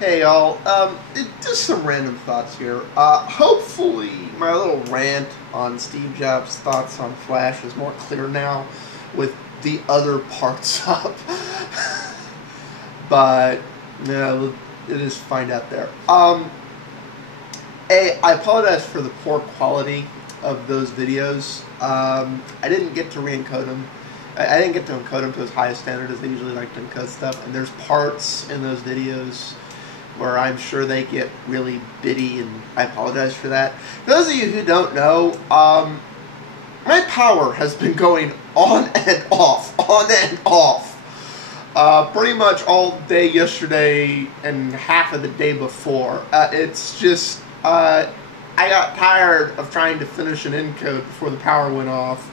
Hey y'all, just some random thoughts here. Hopefully my little rant on Steve Jobs' thoughts on Flash is more clear now with the other parts up. But, no, it is find out there. I apologize for the poor quality of those videos. I didn't get to re-encode them. I didn't get to encode them to as high a standard as they usually like to encode stuff, and there's parts in those videos where I'm sure they get really bitty, and I apologize for that. For those of you who don't know, my power has been going on and off, pretty much all day yesterday and half of the day before. It's just, I got tired of trying to finish an encode before the power went off.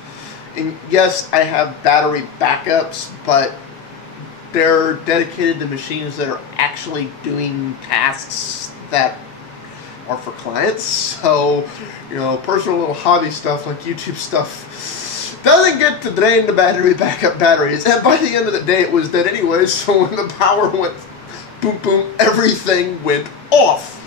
And yes, I have battery backups, but they're dedicated to machines that are actually doing tasks that are for clients. So, personal little hobby stuff like YouTube stuff doesn't get to drain the battery backup batteries. And by the end of the day, it was dead anyway. So when the power went boom, boom, everything went off.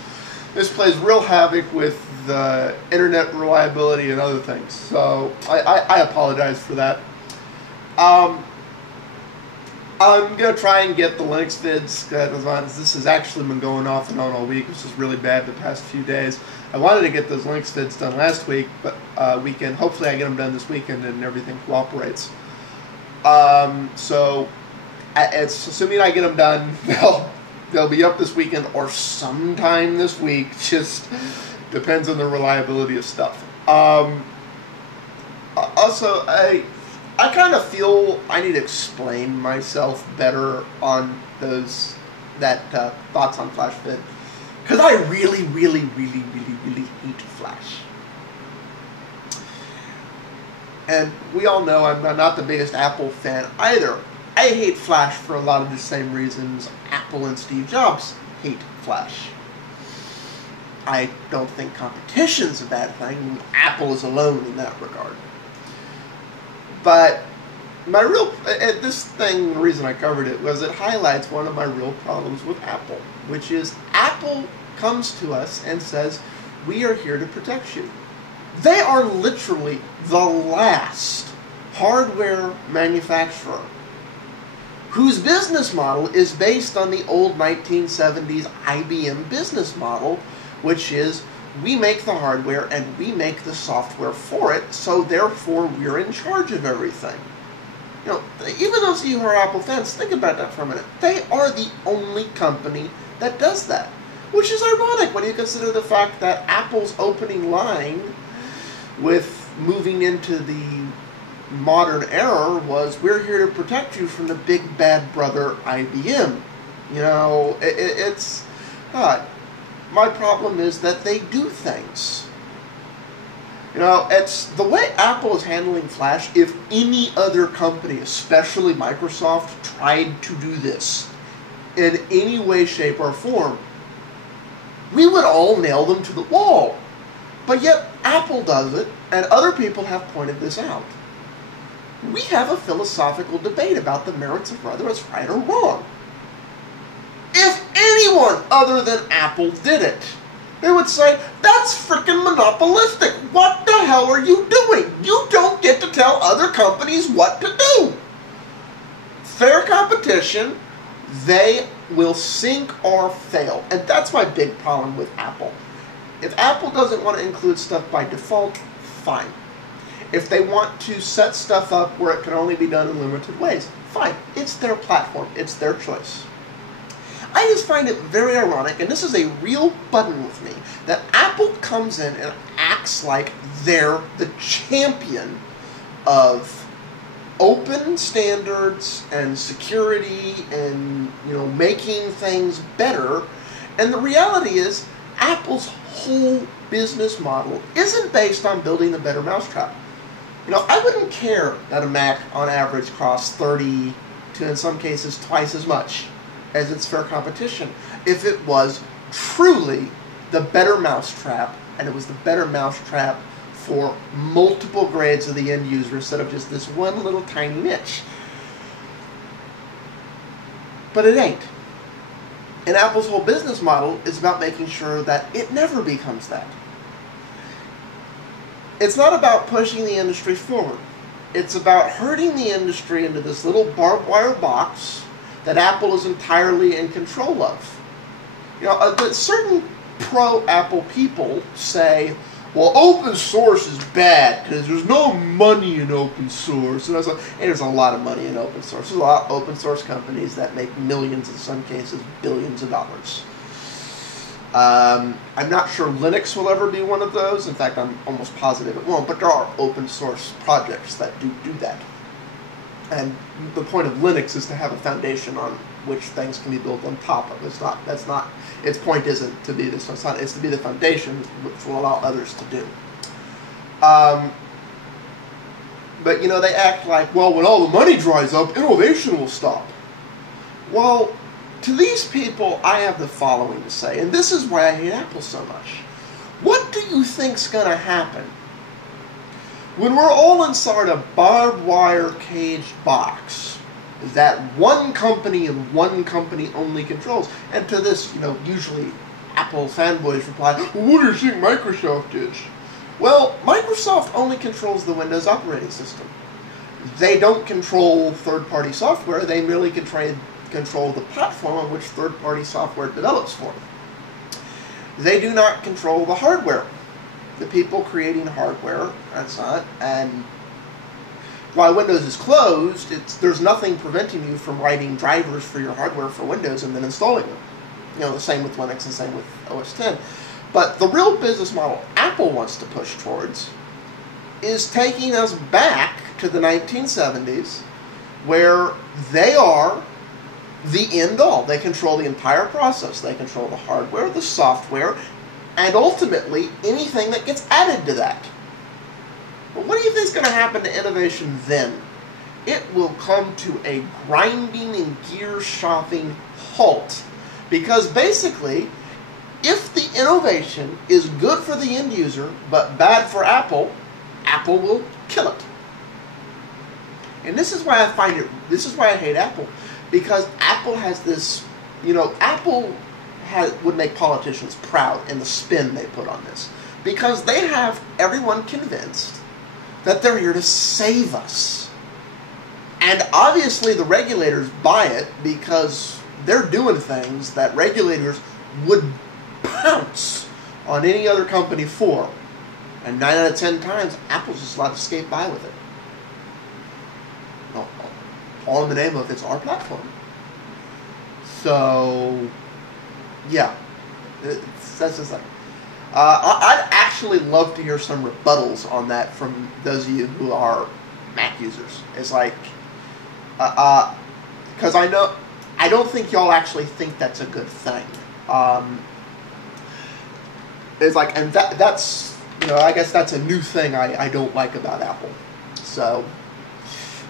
This plays real havoc with the internet reliability and other things. So I apologize for that. I'm going to try and get the Linux vids, because this has actually been going off and on all week, which is really bad the past few days. I wanted to get those Linux vids done last week, but weekend. Hopefully I get them done this weekend and everything cooperates. So, it's assuming I get them done, they'll be up this weekend or sometime this week. Just depends on the reliability of stuff. Also, I kind of feel I need to explain myself better on that thoughts on Flash vid, because I really hate Flash. And we all know I'm not the biggest Apple fan either. I hate Flash for a lot of the same reasons Apple and Steve Jobs hate Flash. I don't think competition's a bad thing. Apple is alone in that regard. But the reason I covered it was it highlights one of my real problems with Apple, which is Apple comes to us and says, we are here to protect you. They are literally the last hardware manufacturer whose business model is based on the old 1970s IBM business model, which is we make the hardware and we make the software for it, so therefore we're in charge of everything. Even those of you who are Apple fans, think about that for a minute. They are the only company that does that, which is ironic when you consider the fact that Apple's opening line with moving into the modern era was, we're here to protect you from the big bad brother IBM. It's my problem is that they do things. It's the way Apple is handling Flash. If any other company, especially Microsoft, tried to do this in any way, shape, or form, we would all nail them to the wall. But yet, Apple does it, and other people have pointed this out. We have a philosophical debate about the merits of whether it's right or wrong. If anyone other than Apple did it, they would say, that's freaking monopolistic. What the hell are you doing? You don't get to tell other companies what to do. Fair competition, they will sink or fail. And that's my big problem with Apple. If Apple doesn't want to include stuff by default, fine. If they want to set stuff up where it can only be done in limited ways, fine. It's their platform. It's their choice. I just find it very ironic, and this is a real button with me, that Apple comes in and acts like they're the champion of open standards and security and, making things better. And the reality is, Apple's whole business model isn't based on building a better mousetrap. I wouldn't care that a Mac on average costs 30 to, in some cases, twice as much as its fair competition if it was truly the better mousetrap, and it was the better mousetrap for multiple grades of the end user instead of just this one little tiny niche. But it ain't. And Apple's whole business model is about making sure that it never becomes that. It's not about pushing the industry forward. It's about herding the industry into this little barbed wire box that Apple is entirely in control of. You know, certain pro-Apple people say, well, open source is bad because there's no money in open source. And I was like, hey, there's a lot of money in open source. There's a lot of open source companies that make millions, in some cases, billions of dollars. I'm not sure Linux will ever be one of those. In fact, I'm almost positive it won't. But there are open source projects that do that. And the point of Linux is to have a foundation on which things can be built on top of. Its point isn't to be this. It's to be the foundation, which will allow others to do. But you know, they act like, well, when all the money dries up, innovation will stop. Well, to these people, I have the following to say, and this is why I hate Apple so much. What do you think's going to happen when we're all inside a barbed wire caged box that one company and one company only controls? And to this, you know, usually Apple fanboys reply, well, what do you think Microsoft is? Well, Microsoft only controls the Windows operating system. They don't control third-party software. They merely control the platform on which third-party software develops for them. They do not control the hardware. The people creating hardware, that's not, and while Windows is closed, there's nothing preventing you from writing drivers for your hardware for Windows and then installing them. You know, the same with Linux and same with OS X. But the real business model Apple wants to push towards is taking us back to the 1970s, where they are the end-all. They control the entire process. They control the hardware, the software, and ultimately anything that gets added to that. But what do you think is going to happen to innovation then? It will come to a grinding and gear-shopping halt. Because basically, if the innovation is good for the end user, but bad for Apple, Apple will kill it. And this is why I hate Apple. Because Apple has this, you know, Apple would make politicians proud in the spin they put on this. Because they have everyone convinced that they're here to save us. And obviously the regulators buy it because they're doing things that regulators would pounce on any other company for. And 9 out of 10 times, Apple's just allowed to skate by with it. All in the name of it's our platform. So, yeah. That's just like... I'd actually love to hear some rebuttals on that from those of you who are Mac users. It's like... because I don't think y'all actually think that's a good thing. It's like, and that's, you know, I guess that's a new thing I don't like about Apple. So,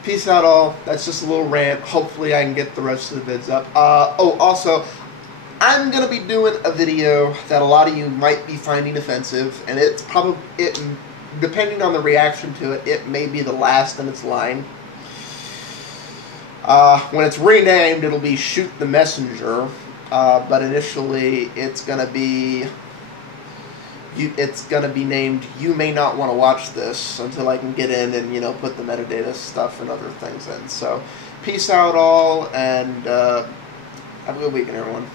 peace out all. That's just a little rant. Hopefully I can get the rest of the vids up. Also, I'm going to be doing a video that a lot of you might be finding offensive, and it's probably, depending on the reaction to it, it may be the last in its line. When it's renamed, it'll be Shoot the Messenger, but initially it's going to be named You May Not Want to Watch This, until I can get in and, you know, put the metadata stuff and other things in. So, peace out all, and have a good weekend, everyone.